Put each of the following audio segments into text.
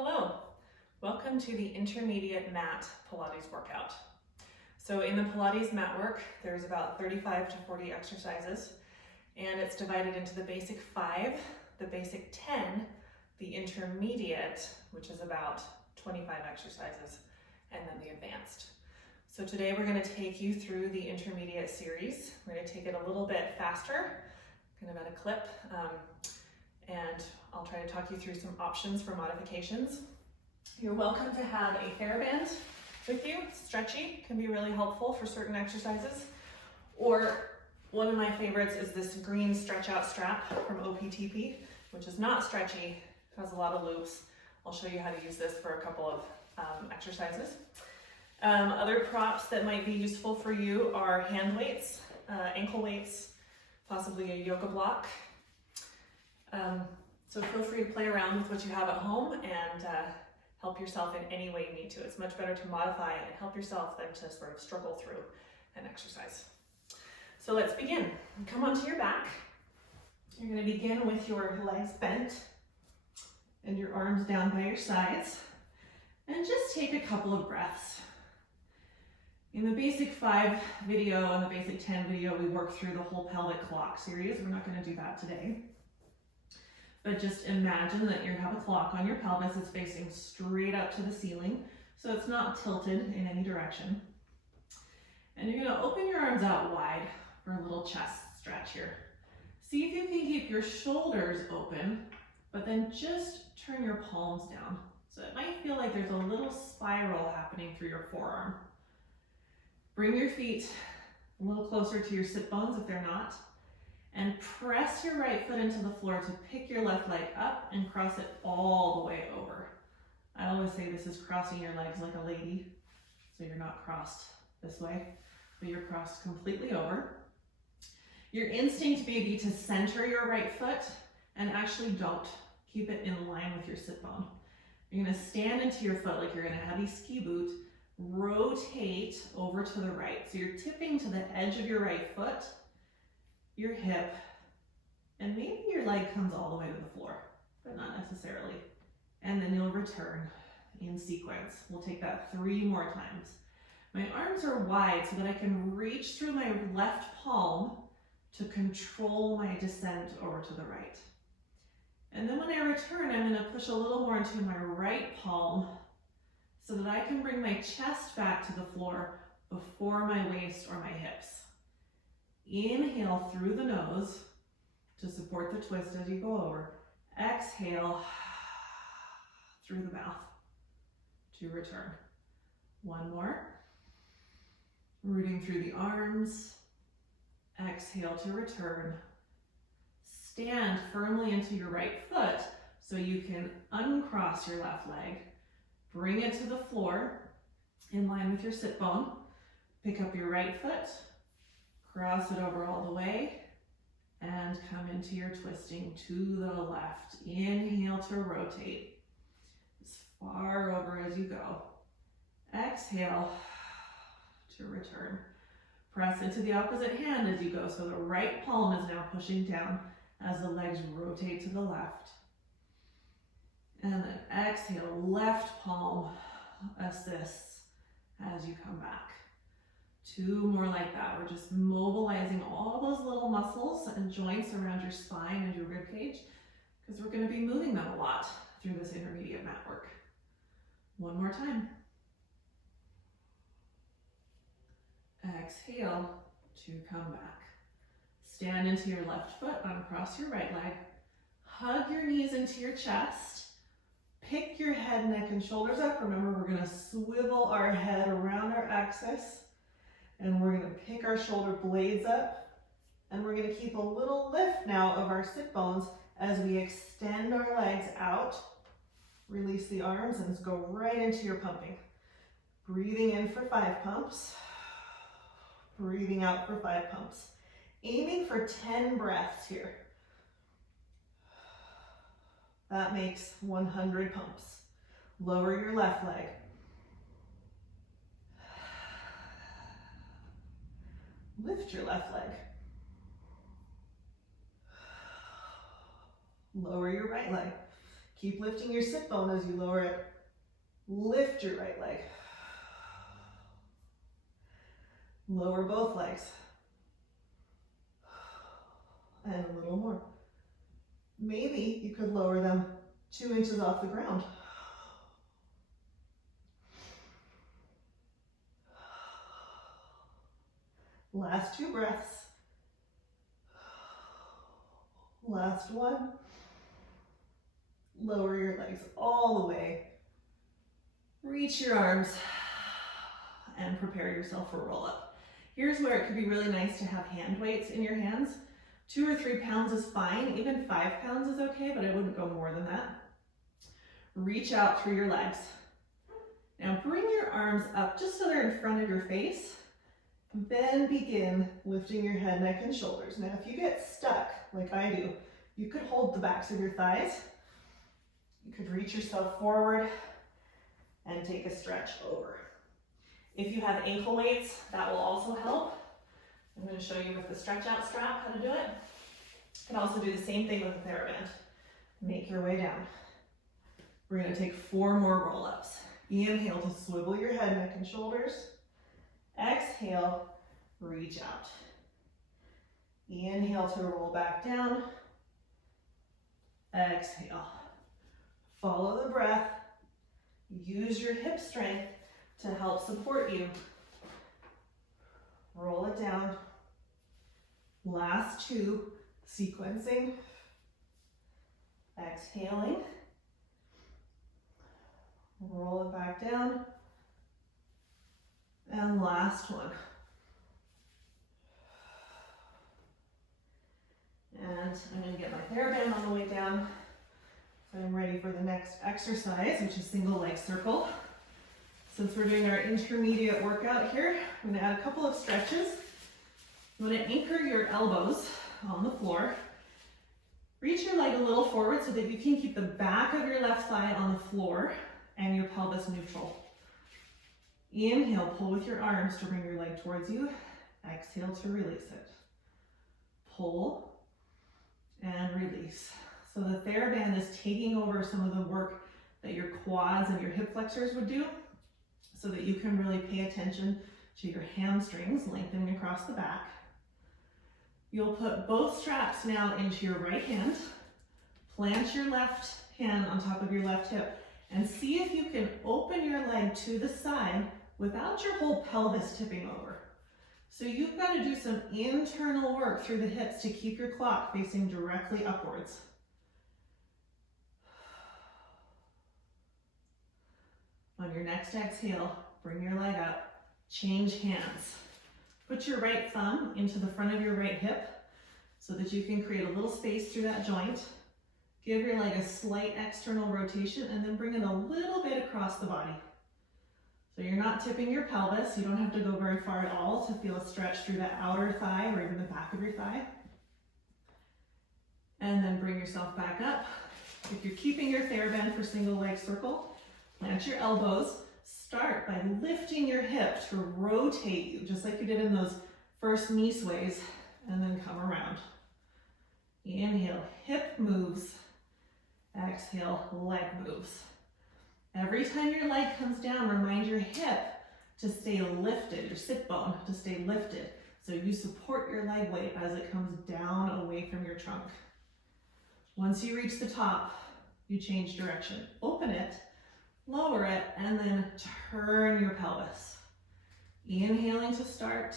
Hello, welcome to the intermediate mat Pilates workout. So in the Pilates mat work, there's about 35 to 40 exercises, and it's divided into the basic 5, the basic 10, the intermediate, which is about 25 exercises, and then the advanced. So today we're going to take you through the intermediate series. We're going to take it a little bit faster, kind of at a clip, and I'll try to talk you through some options for modifications. You're welcome to have a TheraBand with you. Stretchy, can be really helpful for certain exercises. Or one of my favorites is this green stretch out strap from OPTP, which is not stretchy, has a lot of loops. I'll show you how to use this for a couple of exercises. Other props that might be useful for you are hand weights, ankle weights, possibly a yoga block. So feel free to play around with what you have at home and help yourself in any way you need to. It's much better to modify and help yourself than to sort of struggle through an exercise. So let's begin. Come onto your back. You're going to begin with your legs bent and your arms down by your sides. And just take a couple of breaths. In the basic 5 video and the basic 10 video, we worked through the whole pelvic clock series. We're not going to do that today. But just imagine that you have a clock on your pelvis that's facing straight up to the ceiling, so it's not tilted in any direction. And you're going to open your arms out wide for a little chest stretch here. See if you can keep your shoulders open, but then just turn your palms down. So it might feel like there's a little spiral happening through your forearm. Bring your feet a little closer to your sit bones if they're not. And press your right foot into the floor to pick your left leg up and cross it all the way over. I always say this is crossing your legs like a lady, so you're not crossed this way, but you're crossed completely over. Your instinct may be to center your right foot, and actually don't. Keep it in line with your sit bone. You're gonna stand into your foot like you're in a heavy ski boot, rotate over to the right. So you're tipping to the edge of your right foot, your hip, and maybe your leg comes all the way to the floor, but not necessarily. And then you'll return in sequence. We'll take that 3 more times. My arms are wide so that I can reach through my left palm to control my descent over to the right. And then when I return, I'm going to push a little more into my right palm so that I can bring my chest back to the floor before my waist or my hips. Inhale through the nose to support the twist as you go over. Exhale through the mouth to return. One more. Rooting through the arms. Exhale to return. Stand firmly into your right foot so you can uncross your left leg. Bring it to the floor in line with your sit bone. Pick up your right foot. Cross it over all the way and come into your twisting to the left. Inhale to rotate as far over as you go. Exhale to return. Press into the opposite hand as you go, so the right palm is now pushing down as the legs rotate to the left. And then exhale, left palm assists as you come back. 2 more like that. We're just mobilizing all those little muscles and joints around your spine and your rib cage, because we're going to be moving them a lot through this intermediate mat work. 1 more time. Exhale to come back. Stand into your left foot, uncross your right leg. Hug your knees into your chest. Pick your head, neck, and shoulders up. Remember, we're going to swivel our head around our axis. And we're going to pick our shoulder blades up, and we're going to keep a little lift now of our sit bones as we extend our legs out. Release the arms and go right into your pumping. Breathing in for 5 pumps. Breathing out for 5 pumps. Aiming for 10 breaths here. That makes 100 pumps. Lower your left leg. Lift your left leg. Lower your right leg. Keep lifting your sit bone as you lower it. Lift your right leg. Lower both legs. And a little more. Maybe you could lower them 2 inches off the ground. Last 2 breaths. Last one. Lower your legs all the way. Reach your arms and prepare yourself for roll up. Here's where it could be really nice to have hand weights in your hands. 2 or 3 pounds is fine. Even 5 pounds is okay, but I wouldn't go more than that. Reach out through your legs. Now bring your arms up just so they're in front of your face. Then begin lifting your head, neck, and shoulders. Now, if you get stuck, like I do, you could hold the backs of your thighs. You could reach yourself forward and take a stretch over. If you have ankle weights, that will also help. I'm going to show you with the stretch out strap how to do it. You can also do the same thing with a TheraBand. Make your way down. We're going to take 4 more roll-ups. Inhale to swivel your head, neck, and shoulders. Exhale, reach out. Inhale to roll back down. Exhale. Follow the breath. Use your hip strength to help support you. Roll it down. Last 2, sequencing. Exhaling. Roll it back down. And last one. And I'm going to get my TheraBand on the way down. So I'm ready for the next exercise, which is single leg circle. Since we're doing our intermediate workout here, I'm going to add a couple of stretches. You want to anchor your elbows on the floor. Reach your leg a little forward so that you can keep the back of your left thigh on the floor and your pelvis neutral. Inhale, pull with your arms to bring your leg towards you. Exhale to release it. Pull and release. So the TheraBand is taking over some of the work that your quads and your hip flexors would do so that you can really pay attention to your hamstrings lengthening across the back. You'll put both straps now into your right hand. Plant your left hand on top of your left hip and see if you can open your leg to the side without your whole pelvis tipping over. So you've got to do some internal work through the hips to keep your clock facing directly upwards. On your next exhale, bring your leg up, change hands. Put your right thumb into the front of your right hip so that you can create a little space through that joint. Give your leg a slight external rotation and then bring it a little bit across the body. So you're not tipping your pelvis. You don't have to go very far at all to feel a stretch through that outer thigh or even the back of your thigh. And then bring yourself back up. If you're keeping your TheraBand for single leg circle, plant your elbows. Start by lifting your hip to rotate you, just like you did in those first knee sways, and then come around. Inhale, hip moves. Exhale, leg moves. Every time your leg comes down, remind your hip to stay lifted, your sit bone to stay lifted. So you support your leg weight as it comes down away from your trunk. Once you reach the top, you change direction. Open it, lower it, and then turn your pelvis. Inhaling to start,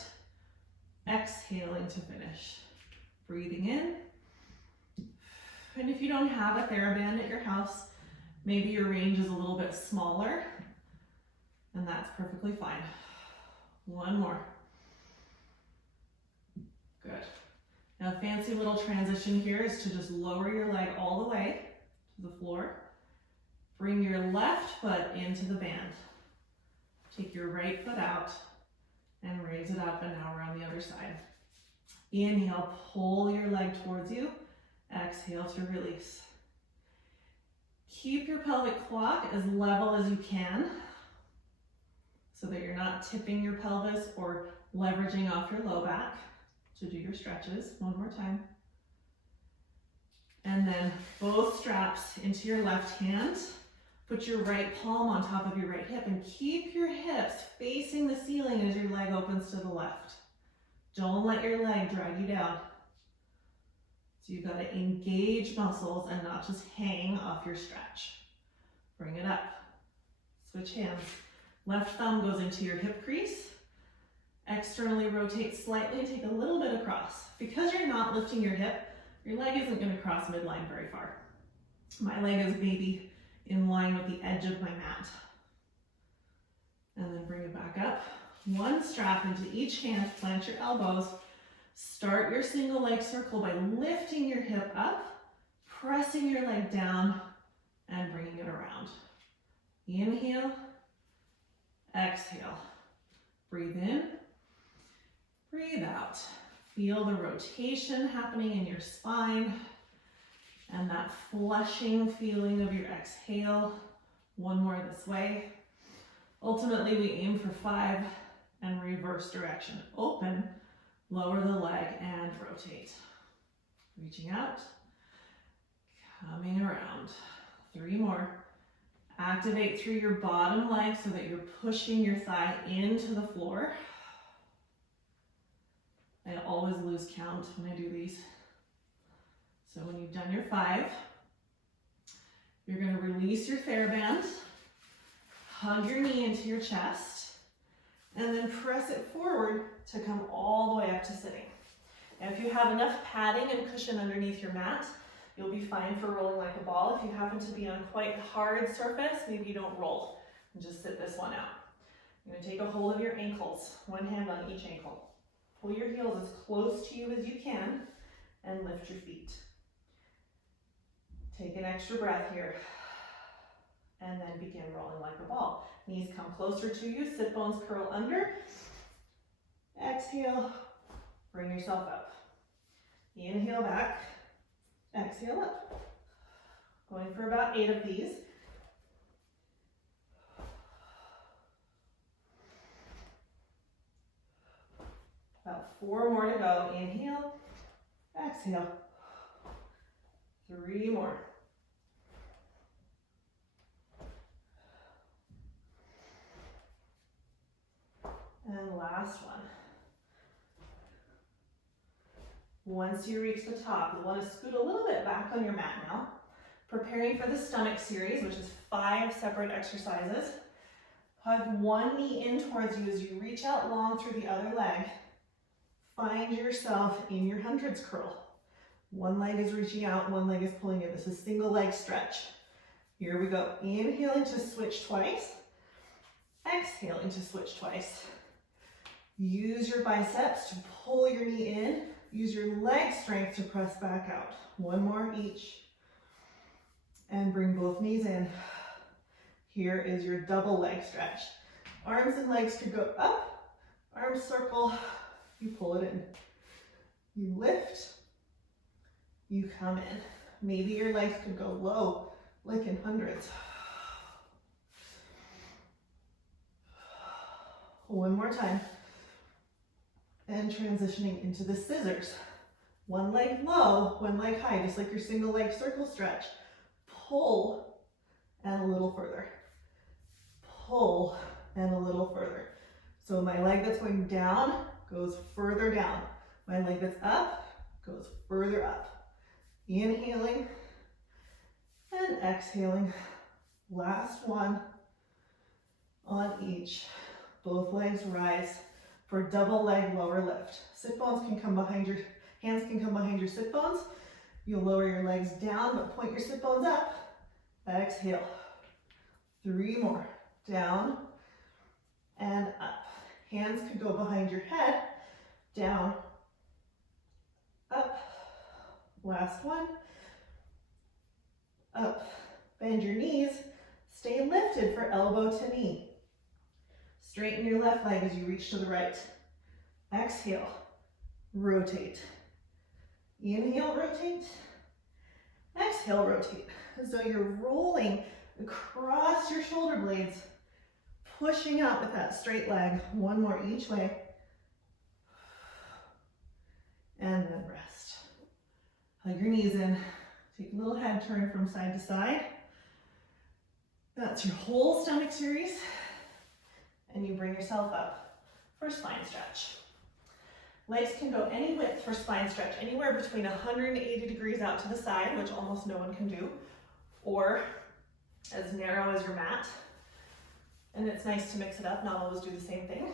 exhaling to finish. Breathing in. And if you don't have a TheraBand at your house, maybe your range is a little bit smaller, and that's perfectly fine. One more. Good. Now, a fancy little transition here is to just lower your leg all the way to the floor. Bring your left foot into the band. Take your right foot out and raise it up, and now we're on the other side. Inhale, pull your leg towards you. Exhale to release. Keep your pelvic clock as level as you can so that you're not tipping your pelvis or leveraging off your low back to do your stretches. One more time. And then both straps into your left hand. Put your right palm on top of your right hip and keep your hips facing the ceiling as your leg opens to the left. Don't let your leg drag you down. So you've got to engage muscles and not just hang off your stretch. Bring it up. Switch hands. Left thumb goes into your hip crease. Externally rotate slightly, take a little bit across. Because you're not lifting your hip, your leg isn't going to cross midline very far. My leg is maybe in line with the edge of my mat. And then bring it back up. One strap into each hand, plant your elbows. Start your single leg circle by lifting your hip up, pressing your leg down, and bringing it around. Inhale, exhale. Breathe in, breathe out. Feel the rotation happening in your spine and that flushing feeling of your exhale. One more this way. Ultimately, we aim for 5 and reverse direction. Open, lower the leg and rotate. Reaching out, coming around. 3 more. Activate through your bottom leg so that you're pushing your thigh into the floor. I always lose count when I do these. So when you've done your 5, you're going to release your TheraBand, hug your knee into your chest, and then press it forward to come all the way up to sitting. And if you have enough padding and cushion underneath your mat, you'll be fine for rolling like a ball. If you happen to be on quite hard surface, maybe you don't roll and just sit this one out. You're going to take a hold of your ankles, one hand on each ankle. Pull your heels as close to you as you can and lift your feet. Take an extra breath here and then begin rolling like a ball. Knees come closer to you, sit bones curl under. Exhale, bring yourself up. Inhale back, exhale up. Going for about 8 of these. About 4 more to go. Inhale, exhale. 3 more. And last one. Once you reach the top, you'll want to scoot a little bit back on your mat now. Preparing for the stomach series, which is 5 separate exercises. Hug one knee in towards you as you reach out long through the other leg. Find yourself in your hundreds curl. One leg is reaching out, one leg is pulling in. This is single leg stretch. Here we go. Inhaling to switch twice. Exhaling to switch twice. Use your biceps to pull your knee in. Use your leg strength to press back out. 1 more each. And bring both knees in. Here is your double leg stretch. Arms and legs could go up. Arms circle. You pull it in. You lift. You come in. Maybe your legs could go low, like in hundreds. 1 more time. And transitioning into the scissors. 1 leg low, 1 leg high, just like your single leg circle stretch. Pull and a little further. Pull and a little further. So my leg that's going down goes further down. My leg that's up goes further up. Inhaling and exhaling. Last one on each. Both legs rise for double leg lower lift. Sit bones can come behind your, hands can come behind your sit bones. You'll lower your legs down, but point your sit bones up. Exhale. 3 more. Down and up. Hands could go behind your head. Down, up. Last one. Up. Bend your knees. Stay lifted for elbow to knee. Straighten your left leg as you reach to the right. Exhale. Rotate. Inhale, rotate. Exhale, rotate. As though you're rolling across your shoulder blades, pushing up with that straight leg. 1 more each way. And then rest. Hug your knees in. Take a little head turn from side to side. That's your whole stomach series. And you bring yourself up for a spine stretch. Legs can go any width for spine stretch, anywhere between 180 degrees out to the side, which almost no one can do, or as narrow as your mat. And it's nice to mix it up, not always do the same thing.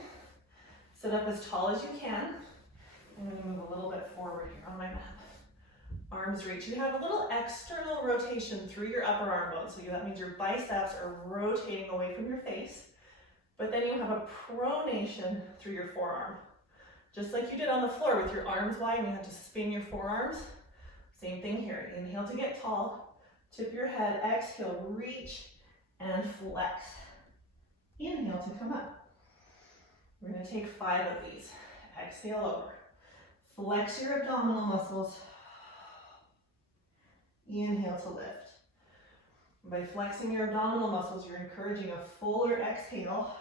Sit up as tall as you can. I'm going to move a little bit forward here on my mat. Arms reach. You have a little external rotation through your upper arm bone. So that means your biceps are rotating away from your face. But then you have a pronation through your forearm. Just like you did on the floor with your arms wide and you have to spin your forearms. Same thing here. Inhale to get tall. Tip your head. Exhale, reach and flex. Inhale to come up. We're going to take 5 of these. Exhale over. Flex your abdominal muscles. Inhale to lift. By flexing your abdominal muscles, you're encouraging a fuller exhale.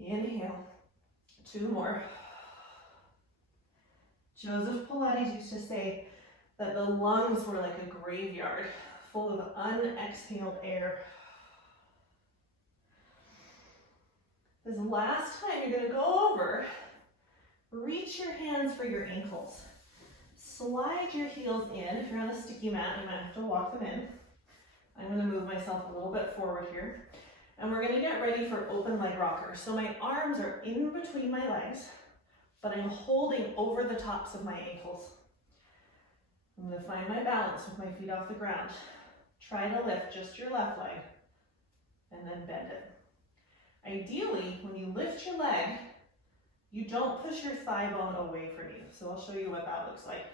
Inhale. 2 more. Joseph Pilates used to say that the lungs were like a graveyard full of unexhaled air. This last time you're going to go over, reach your hands for your ankles. Slide your heels in. If you're on a sticky mat, you might have to walk them in. I'm going to move myself a little bit forward here. And we're going to get ready for open leg rocker. So my arms are in between my legs, but I'm holding over the tops of my ankles. I'm going to find my balance with my feet off the ground. Try to lift just your left leg and then bend it. Ideally, when you lift your leg, you don't push your thigh bone away from you. So I'll show you what that looks like.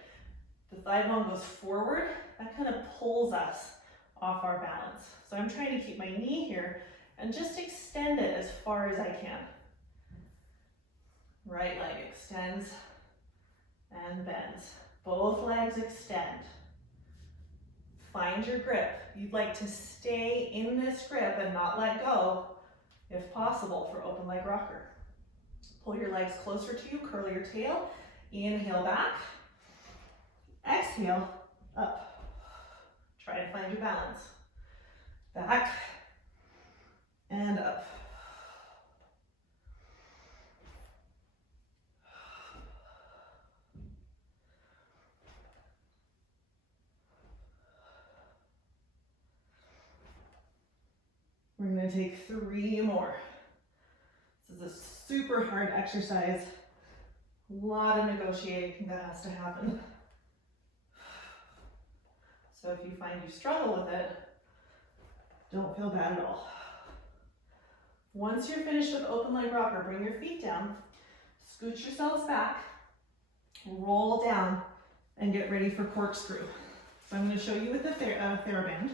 The thigh bone goes forward. That kind of pulls us off our balance. So I'm trying to keep my knee here and just extend it as far as I can. Right leg extends and bends. Both legs extend. Find your grip. You'd like to stay in this grip and not let go, if possible, for open leg rocker. Pull your legs closer to you, curl your tail. Inhale back. Exhale up. Try to find your balance. Back and up. We're going to take 3 more. This is a super hard exercise. A lot of negotiating that has to happen. So if you find you struggle with it, don't feel bad at all. Once you're finished with open leg rocker, bring your feet down, scoot yourselves back, roll down, and get ready for corkscrew. So I'm going to show you with the TheraBand.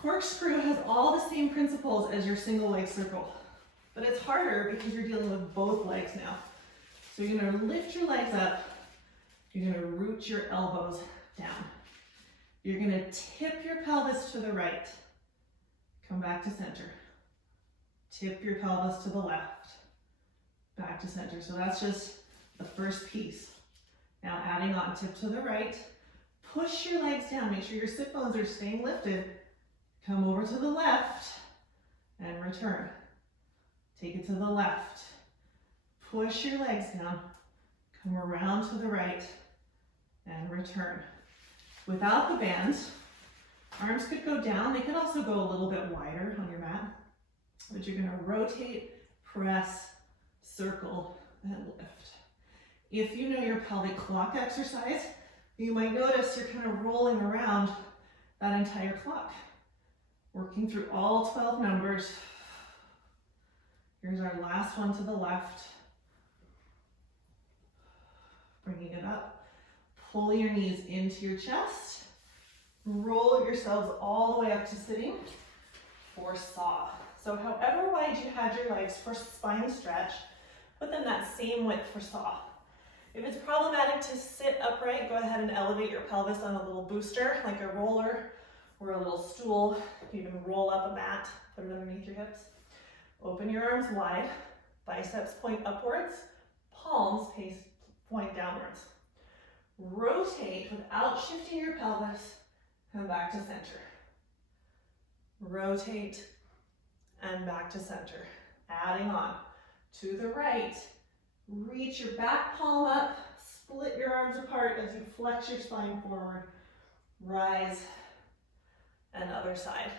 Corkscrew has all the same principles as your single leg circle, but it's harder because you're dealing with both legs now. So you're going to lift your legs up, you're going to root your elbows down. You're going to tip your pelvis to the right, come back to center. Tip your pelvis to the left, back to center. So that's just the first piece. Now adding on, tip to the right, push your legs down, make sure your sit bones are staying lifted. Come over to the left and return. Take it to the left. Push your legs down. Come around to the right and return. Without the band, arms could go down. They could also go a little bit wider on your mat. But you're going to rotate, press, circle, and lift. If you know your pelvic clock exercise, you might notice you're kind of rolling around that entire clock. Working through all 12 numbers. Here's our last one to the left. Bringing it up. Pull your knees into your chest. Roll yourselves all the way up to sitting for saw. So however wide you had your legs for spine stretch, put them that same width for saw. If it's problematic to sit upright, go ahead and elevate your pelvis on a little booster, like a roller or a little stool. You can roll up a mat, put it underneath your hips. Open your arms wide, biceps point upwards, palms point downwards. Rotate without shifting your pelvis. Come back to center. Rotate and back to center. Adding on to the right. Reach your back palm up. Split your arms apart as you flex your spine forward. Rise. And other side.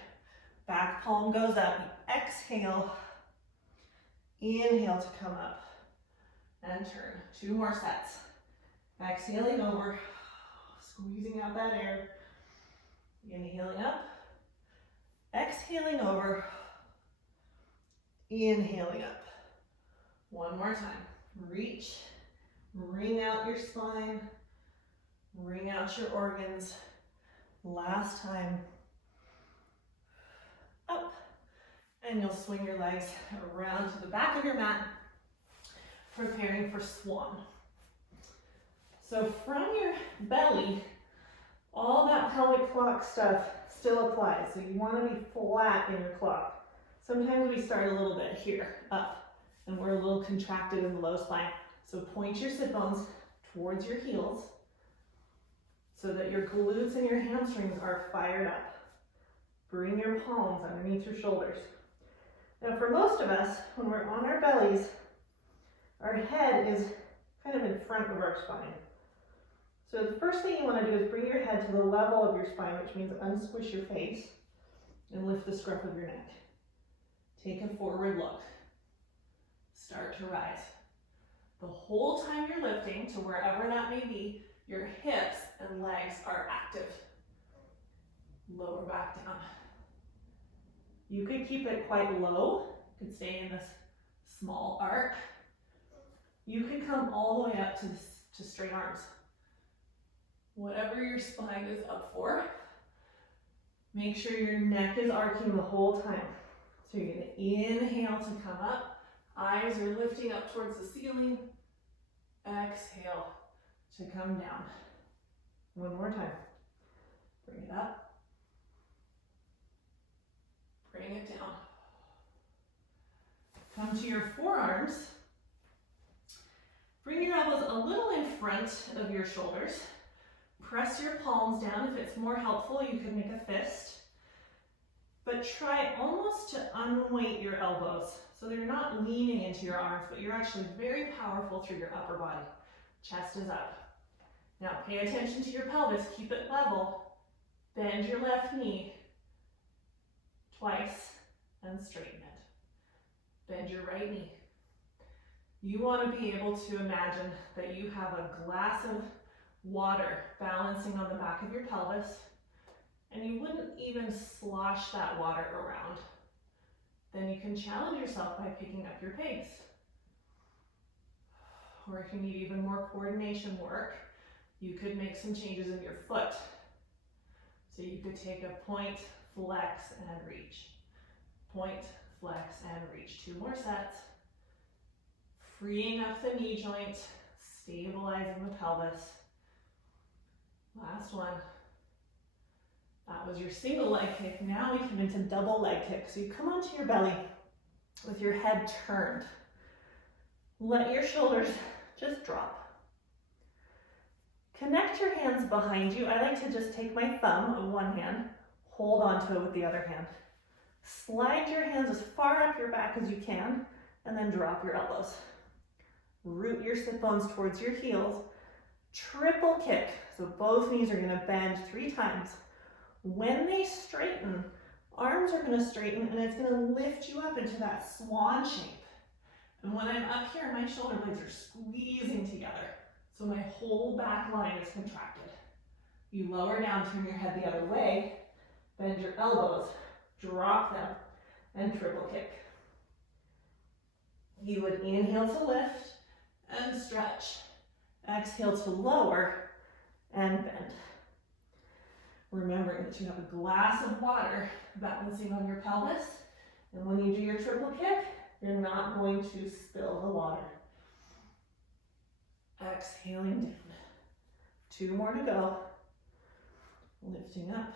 Back palm goes up. Exhale. Inhale to come up. And turn. 2 more sets. Exhaling over. Squeezing out that air. Inhaling up. Exhaling over. Inhaling up. 1 more time. Reach. Wring out your spine. Wring out your organs. Last time. Up. And you'll swing your legs around to the back of your mat, preparing for swan. So from your belly, all that pelvic clock stuff still applies. So you want to be flat in your clock. Sometimes we start a little bit here, up, and we're a little contracted in the low spine. So point your sit bones towards your heels so that your glutes and your hamstrings are fired up. Bring your palms underneath your shoulders. Now for most of us, when we're on our bellies, our head is kind of in front of our spine. So the first thing you want to do is bring your head to the level of your spine, which means unsquish your face and lift the scruff of your neck. Take a forward look. Start to rise. The whole time you're lifting, to wherever that may be, your hips and legs are active. Lower back down. You could keep it quite low. You could stay in this small arc. You could come all the way up to straight arms. Whatever your spine is up for, make sure your neck is arcing the whole time. So you're gonna inhale to come up. Eyes are lifting up towards the ceiling. Exhale to come down. 1 more time. Bring it up. Bring it down. Come to your forearms. Bring your elbows a little in front of your shoulders. Press your palms down. If it's more helpful, you could make a fist. But try almost to unweight your elbows. So they're not leaning into your arms, but you're actually very powerful through your upper body. Chest is up. Now pay attention to your pelvis. Keep it level. Bend your left knee twice and straighten it. Bend your right knee. You want to be able to imagine that you have a glass of water balancing on the back of your pelvis, and you wouldn't even slosh that water around. Then you can challenge yourself by picking up your pace. Or if you need even more coordination work, you could make some changes in your foot. So you could take a point, flex, and reach. Point, flex, and reach. 2 more sets. Freeing up the knee joint, stabilizing the pelvis. Last one. That was your single leg kick. Now we come into double leg kick. So you come onto your belly with your head turned. Let your shoulders just drop. Connect your hands behind you. I like to just take my thumb of one hand, hold onto it with the other hand. Slide your hands as far up your back as you can, and then drop your elbows. Root your sit bones towards your heels. Triple kick. So both knees are going to bend 3 times. When they straighten, arms are going to straighten, and it's going to lift you up into that swan shape. And when I'm up here, my shoulder blades are squeezing together. So my whole back line is contracted. You lower down, turn your head the other way, bend your elbows, drop them, and triple kick. You would inhale to lift and stretch. Exhale to lower and bend. Remembering that you have a glass of water balancing on your pelvis, and when you do your triple kick, you're not going to spill the water. Exhaling down. 2 more to go. Lifting up.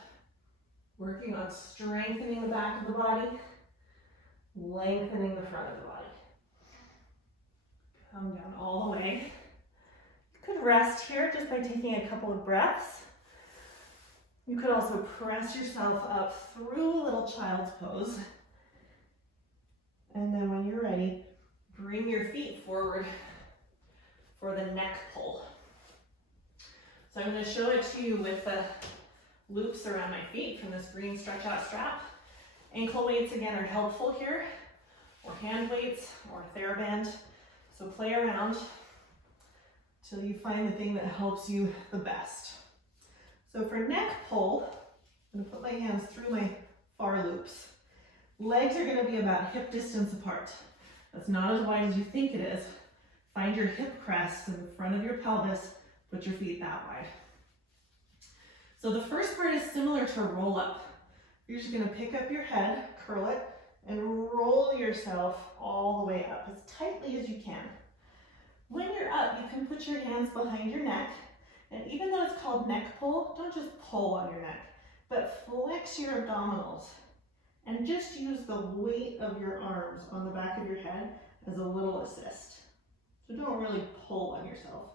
Working on strengthening the back of the body, lengthening the front of the body. Come down all the way. You could rest here just by taking a couple of breaths. You could also press yourself up through a little child's pose. And then when you're ready, bring your feet forward for the neck pull. So I'm going to show it to you with the loops around my feet from this green stretch out strap. Ankle weights again are helpful here, or hand weights, or TheraBand. So play around till you find the thing that helps you the best. So for neck pull, I'm going to put my hands through my far loops. Legs are going to be about hip distance apart. That's not as wide as you think it is. Find your hip crest in front of your pelvis. Put your feet that wide. So the first part is similar to a roll up. You're just going to pick up your head, curl it, and roll yourself all the way up as tightly as you can. When you're up, you can put your hands behind your neck, and even though it's called neck pull, don't just pull on your neck, but flex your abdominals and just use the weight of your arms on the back of your head as a little assist. So don't really pull on yourself.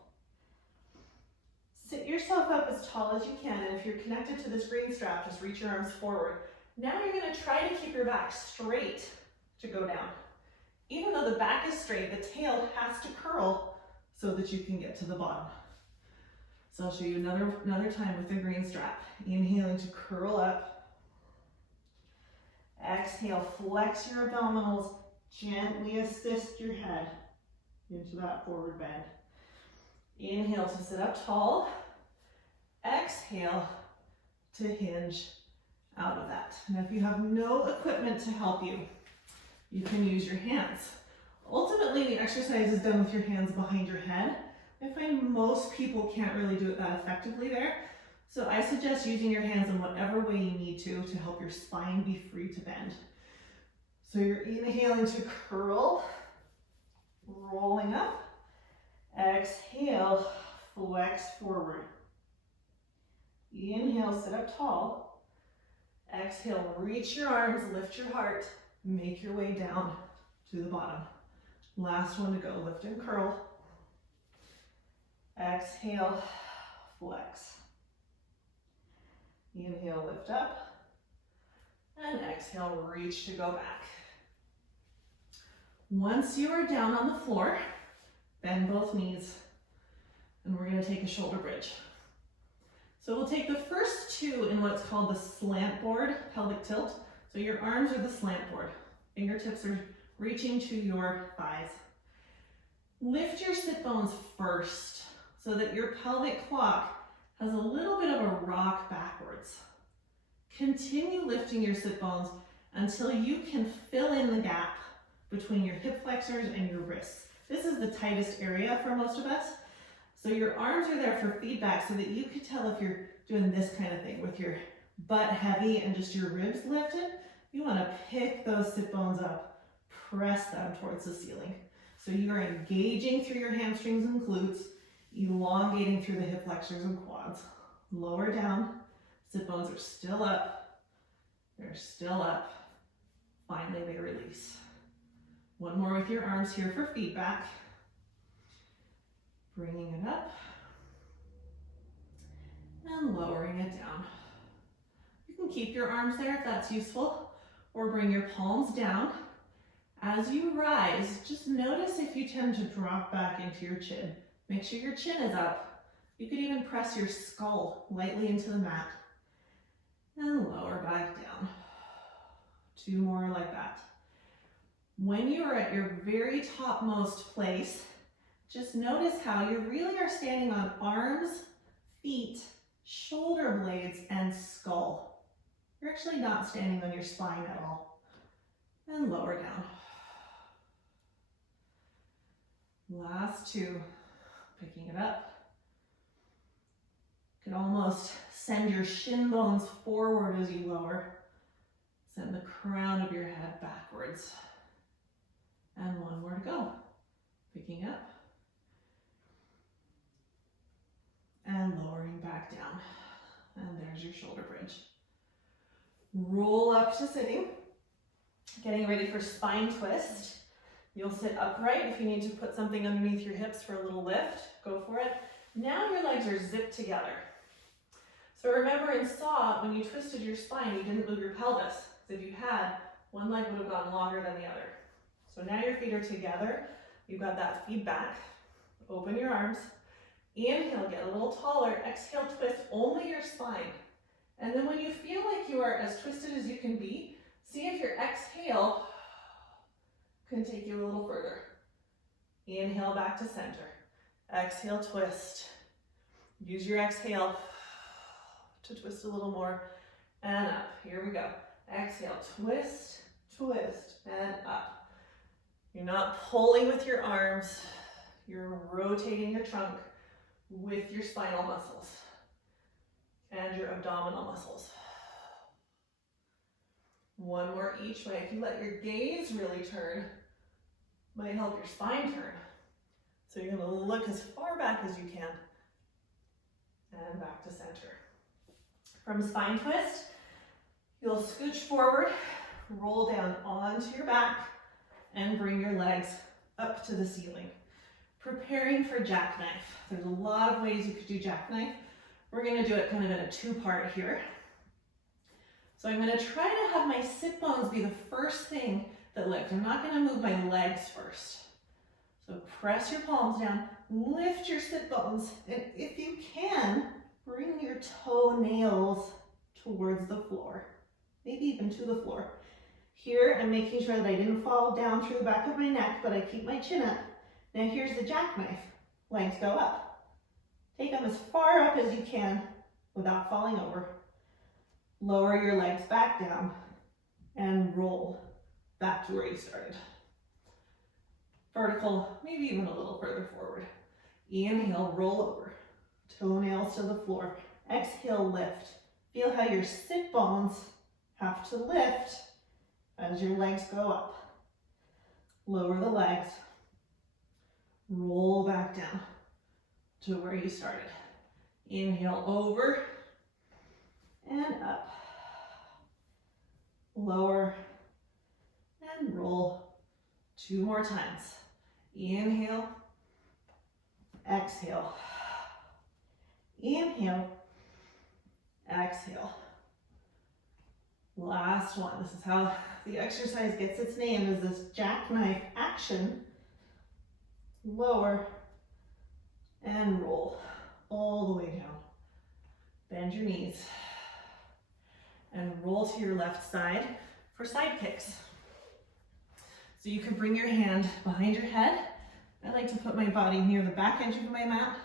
Sit yourself up as tall as you can, and if you're connected to this green strap, just reach your arms forward. Now you're going to try to keep your back straight to go down. Even though the back is straight, the tail has to curl so that you can get to the bottom. So I'll show you another time with the green strap. Inhaling to curl up. Exhale, flex your abdominals, gently assist your head into that forward bend. Inhale to sit up tall. Exhale to hinge out of that. Now if you have no equipment to help you, you can use your hands. Ultimately, the exercise is done with your hands behind your head. I find most people can't really do it that effectively there. So I suggest using your hands in whatever way you need to help your spine be free to bend. So you're inhaling to curl, rolling up. Exhale, flex forward. Inhale, sit up tall. Exhale, reach your arms, lift your heart, make your way down to the bottom. Last one to go, lift and curl. Exhale, flex. Inhale, lift up. And exhale, reach to go back. Once you are down on the floor, bend both knees, and we're going to take a shoulder bridge. So we'll take the first two in what's called the slant board, pelvic tilt. So your arms are the slant board. Fingertips are reaching to your thighs. Lift your sit bones first so that your pelvic clock has a little bit of a rock backwards. Continue lifting your sit bones until you can fill in the gap between your hip flexors and your wrists. This is the tightest area for most of us. So your arms are there for feedback so that you can tell if you're doing this kind of thing with your butt heavy and just your ribs lifted. You want to pick those sit bones up, press them towards the ceiling. So you are engaging through your hamstrings and glutes, elongating through the hip flexors and quads. Lower down, sit bones are still up, they're still up. Finally, they release. One more with your arms here for feedback. Bringing it up and lowering it down. You can keep your arms there if that's useful, or bring your palms down. As you rise, just notice if you tend to drop back into your chin. Make sure your chin is up. You could even press your skull lightly into the mat and lower back down. Two more like that. When you are at your very topmost place, just notice how you really are standing on arms, feet, shoulder blades, and skull. You're actually not standing on your spine at all. And lower down. Last two, picking it up. You can almost send your shin bones forward as you lower. Send the crown of your head backwards. And one more to go. Picking up. And lowering back down. And there's your shoulder bridge. Roll up to sitting. Getting ready for spine twist. You'll sit upright. If you need to put something underneath your hips for a little lift, go for it. Now your legs are zipped together. So remember in saw, when you twisted your spine, you didn't move your pelvis. If you had, one leg would have gone longer than the other. So now your feet are together. You've got that feedback. Open your arms. Inhale, get a little taller. Exhale, twist only your spine. And then when you feel like you are as twisted as you can be, see if your exhale can take you a little further. Inhale back to center. Exhale, twist. Use your exhale to twist a little more. And up. Here we go. Exhale, twist, twist, and up. You're not pulling with your arms. You're rotating your trunk with your spinal muscles and your abdominal muscles. One more each way. If you let your gaze really turn, might help your spine turn. So you're going to look as far back as you can and back to center. From spine twist, you'll scooch forward, roll down onto your back, and bring your legs up to the ceiling. Preparing for jackknife. There's a lot of ways you could do jackknife. We're going to do it kind of in a two-part here. So I'm going to try to have my sit bones be the first thing that lift. I'm not going to move my legs first. So press your palms down, lift your sit bones, and if you can, bring your toenails towards the floor, maybe even to the floor. Here, I'm making sure that I didn't fall down through the back of my neck, but I keep my chin up. Now here's the jackknife. Legs go up. Take them as far up as you can without falling over. Lower your legs back down and roll back to where you started. Vertical, maybe even a little further forward. Inhale, roll over. Toenails to the floor. Exhale, lift. Feel how your sit bones have to lift as your legs go up. Lower the legs. Roll back down to where you started. Inhale, over and up. Lower and roll. 2 more times. Inhale, exhale. Inhale, exhale. Last one. This is how the exercise gets its name, is this jackknife action. Lower and roll all the way down. Bend your knees and roll to your left side for side kicks. So you can bring your hand behind your head. I like to put my body near the back edge of my mat,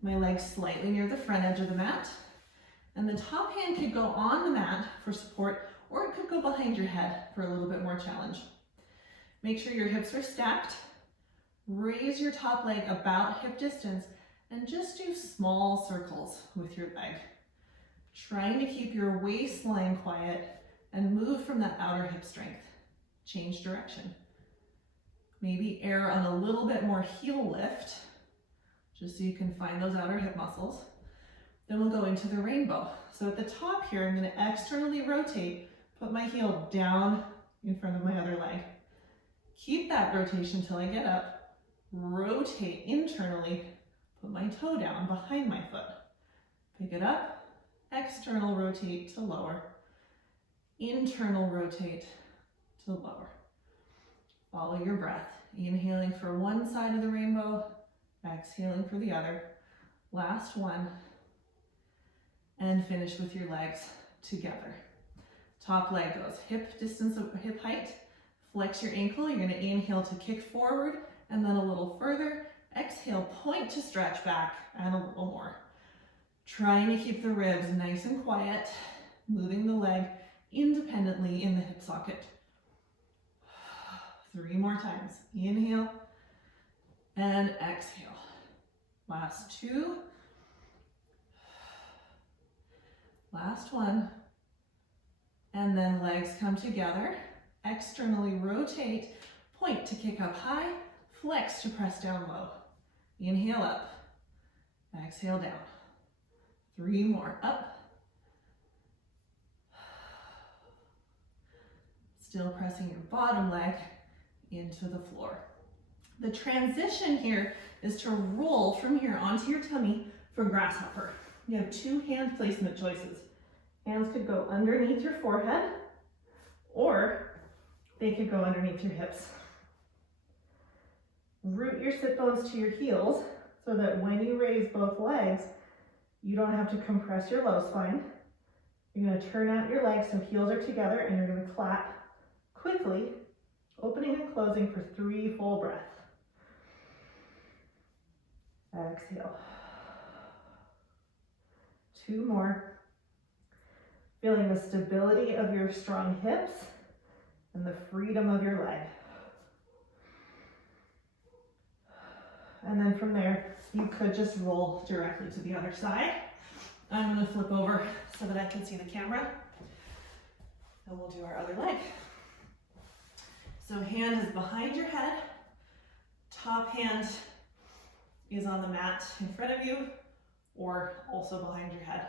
my legs slightly near the front edge of the mat, and the top hand could go on the mat for support, or it could go behind your head for a little bit more challenge. Make sure your hips are stacked. Raise your top leg about hip distance and just do small circles with your leg. Trying to keep your waistline quiet and move from that outer hip strength. Change direction. Maybe err on a little bit more heel lift, just so you can find those outer hip muscles. Then we'll go into the rainbow. So at the top here, I'm going to externally rotate, put my heel down in front of my other leg. Keep that rotation till I get up. Rotate internally, put my toe down behind my foot. Pick it up, external rotate to lower. Internal rotate to lower. Follow your breath. Inhaling for one side of the rainbow, exhaling for the other. Last one. And finish with your legs together. Top leg goes hip distance of hip height. Flex your ankle. You're going to inhale to kick forward and then a little further. Exhale, point to stretch back and a little more. Trying to keep the ribs nice and quiet. Moving the leg independently in the hip socket. 3 more times. Inhale and exhale. Last 2. Last one. And then legs come together. Externally rotate. Point to kick up high. Flex to press down low. Inhale up. Exhale down. 3 more. Up. Still pressing your bottom leg into the floor. The transition here is to roll from here onto your tummy for grasshopper. You have 2 hand placement choices. Hands could go underneath your forehead, or they could go underneath your hips. Root your sit bones to your heels so that when you raise both legs, you don't have to compress your low spine. You're going to turn out your legs so heels are together, and you're going to clap quickly, opening and closing for 3 full breaths. Exhale. 2 more. Feeling the stability of your strong hips and the freedom of your leg. And then from there, you could just roll directly to the other side. I'm going to flip over so that I can see the camera. And we'll do our other leg. So hand is behind your head. Top hand is on the mat in front of you, or also behind your head.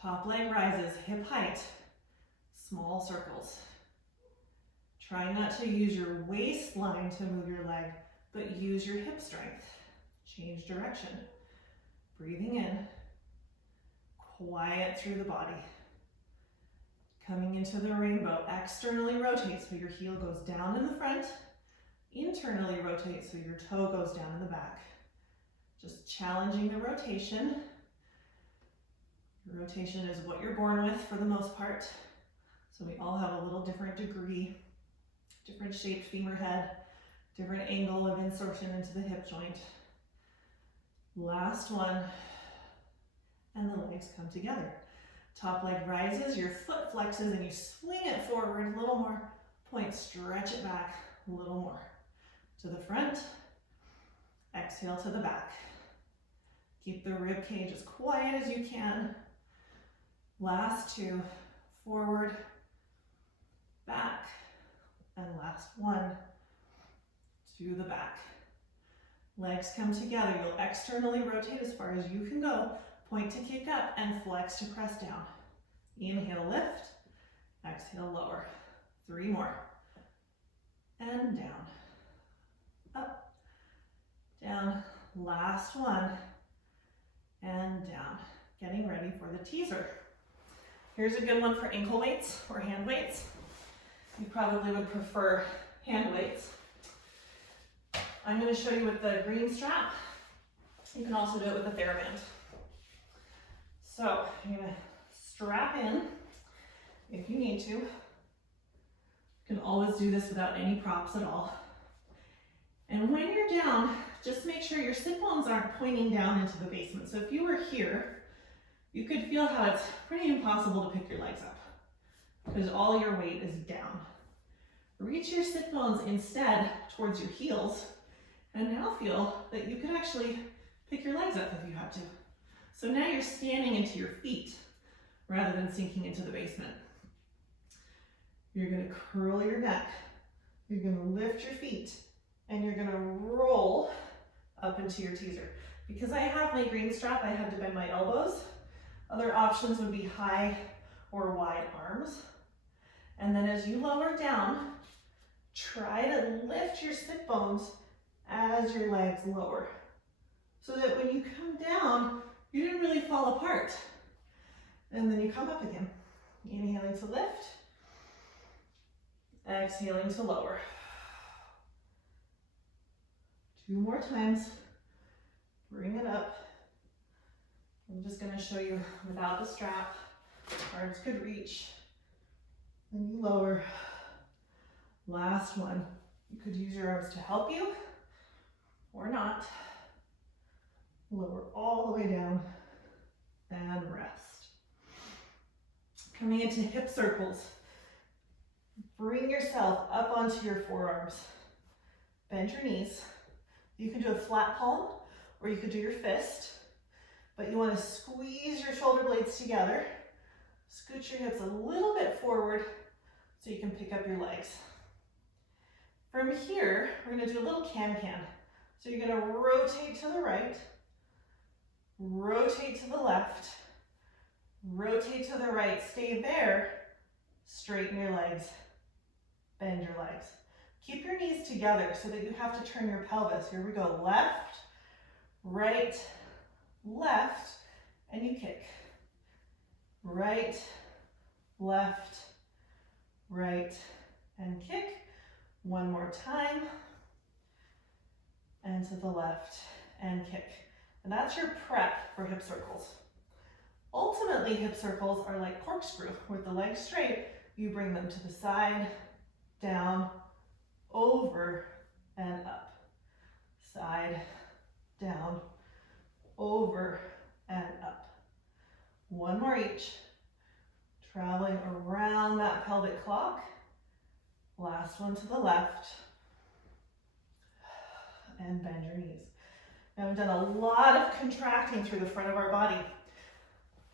Top leg rises, hip height, small circles. Try not to use your waistline to move your leg, but use your hip strength. Change direction. Breathing in, quiet through the body. Coming into the rainbow, externally rotate so your heel goes down in the front, internally rotate so your toe goes down in the back. Just challenging the rotation. Rotation is what you're born with for the most part. So we all have a little different degree, different shaped femur head, different angle of insertion into the hip joint. Last one, and the legs come together. Top leg rises, your foot flexes, and you swing it forward a little more. Point, stretch it back a little more. To the front, exhale to the back. Keep the rib cage as quiet as you can. Last 2, forward, back, and last 1, to the back. Legs come together. You'll externally rotate as far as you can go. Point to kick up and flex to press down. Inhale, lift. Exhale, lower. 3 more. And down. Up. Down. Last one. And down. Getting ready for the teaser. Here's a good one for ankle weights or hand weights. You probably would prefer hand weights. I'm going to show you with the green strap. You can also do it with a TheraBand. So you're going to strap in if you need to. You can always do this without any props at all. And when you're down, just make sure your sit bones aren't pointing down into the basement. So if you were here, you could feel how it's pretty impossible to pick your legs up because all your weight is down. Reach your sit bones instead towards your heels, and now feel that you could actually pick your legs up if you had to. So now you're standing into your feet rather than sinking into the basement. You're going to curl your neck. You're going to lift your feet, and you're going to roll up into your teaser. Because I have my green strap, I had to bend my elbows. Other options would be high or wide arms. And then as you lower down, try to lift your sit bones as your legs lower. So that when you come down, you didn't really fall apart. And then you come up again. Inhaling to lift. Exhaling to lower. 2 more times. Bring it up. I'm just going to show you without the strap. Arms could reach. Then you lower. Last one. You could use your arms to help you or not. Lower all the way down and rest. Coming into hip circles. Bring yourself up onto your forearms. Bend your knees. You can do a flat palm or you could do your fist, but you want to squeeze your shoulder blades together. Scoot your hips a little bit forward so you can pick up your legs. From here, we're going to do a little can-can. So you're going to rotate to the right, rotate to the left, rotate to the right, stay there, straighten your legs, bend your legs. Keep your knees together so that you have to turn your pelvis. Here we go. Left, right, left, and you kick. Right, left, right, and kick. One more time. And to the left, and kick. And that's your prep for hip circles. Ultimately, hip circles are like corkscrew. With the legs straight, you bring them to the side, down, over, and up. Side, down, over, and up. One more each. Traveling around that pelvic clock. Last one to the left. And bend your knees. Now we've done a lot of contracting through the front of our body.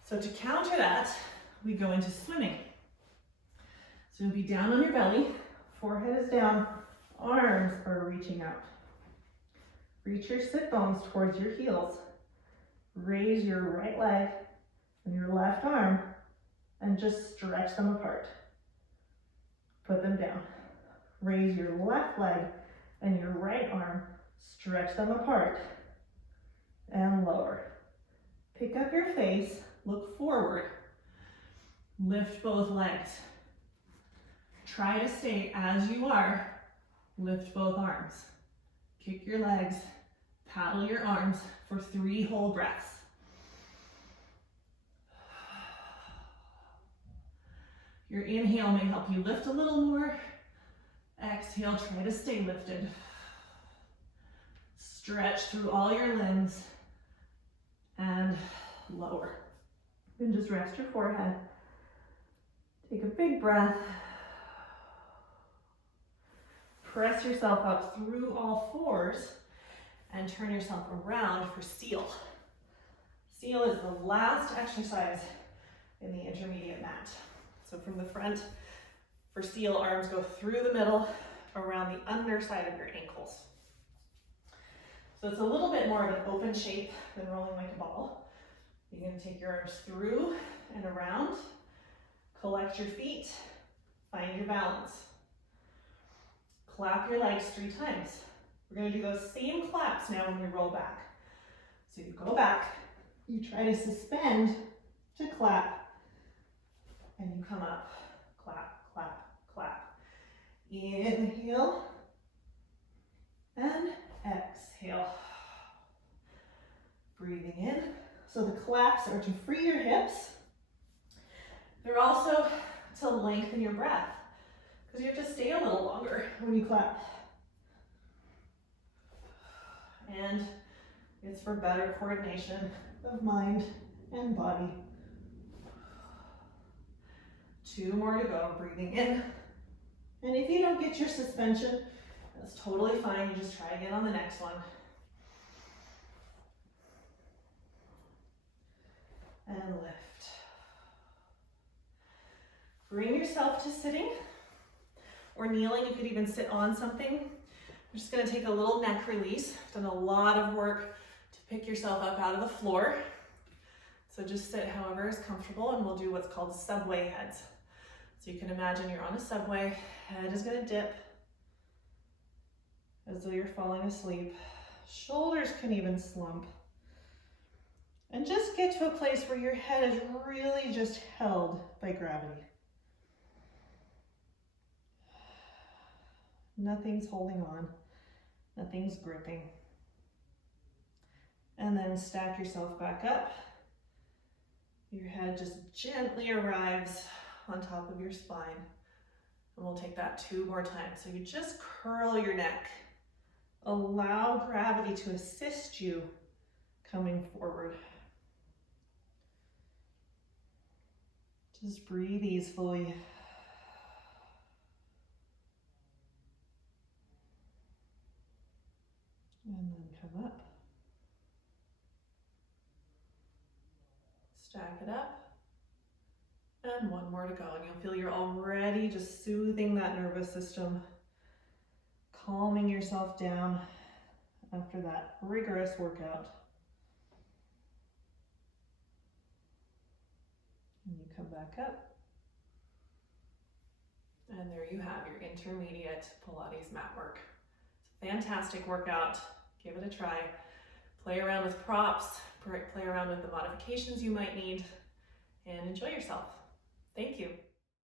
So to counter that, we go into swimming. So you'll be down on your belly, forehead is down, arms are reaching out. Reach your sit bones towards your heels. Raise your right leg and your left arm and just stretch them apart. Put them down. Raise your left leg and your right arm, stretch them apart and lower. Pick up your face, look forward. Lift both legs. Try to stay as you are. Lift both arms. Kick your legs, paddle your arms for 3 whole breaths. Your inhale may help you lift a little more. Exhale, try to stay lifted. Stretch through all your limbs and lower. You can just rest your forehead. Take a big breath. Press yourself up through all fours and turn yourself around for seal. Seal is the last exercise in the intermediate mat. So from the front, for seal, arms go through the middle, around the underside of your ankles. So it's a little bit more of an open shape than rolling like a ball. You're going to take your arms through and around, collect your feet, find your balance. Clap your legs 3 times. We're going to do those same claps now when we roll back. So you go back, you try to suspend to clap, and you come up. Clap, clap, clap. Inhale and exhale. Breathing in. So the claps are to free your hips. They're also to lengthen your breath, because you have to stay a little longer when you clap. And it's for better coordination of mind and body. 2 more to go, breathing in. And if you don't get your suspension, that's totally fine. You just try again on the next one. And lift. Bring yourself to sitting or kneeling. You could even sit on something. We're just going to take a little neck release. I've done a lot of work to pick yourself up out of the floor. So just sit however is comfortable, and we'll do what's called subway heads. So you can imagine you're on a subway, head is going to dip as though you're falling asleep. Shoulders can even slump. And just get to a place where your head is really just held by gravity. Nothing's holding on, nothing's gripping. And then stack yourself back up. Your head just gently arrives on top of your spine. And we'll take that 2 more times. So you just curl your neck. Allow gravity to assist you coming forward. Just breathe easily. And then come up. Stack it up. And 1 more to go. And you'll feel you're already just soothing that nervous system, calming yourself down after that rigorous workout. And you come back up. And there you have your intermediate Pilates mat work. It's a fantastic workout. Give it a try. Play around with props, play around with the modifications you might need, and enjoy yourself. Thank you.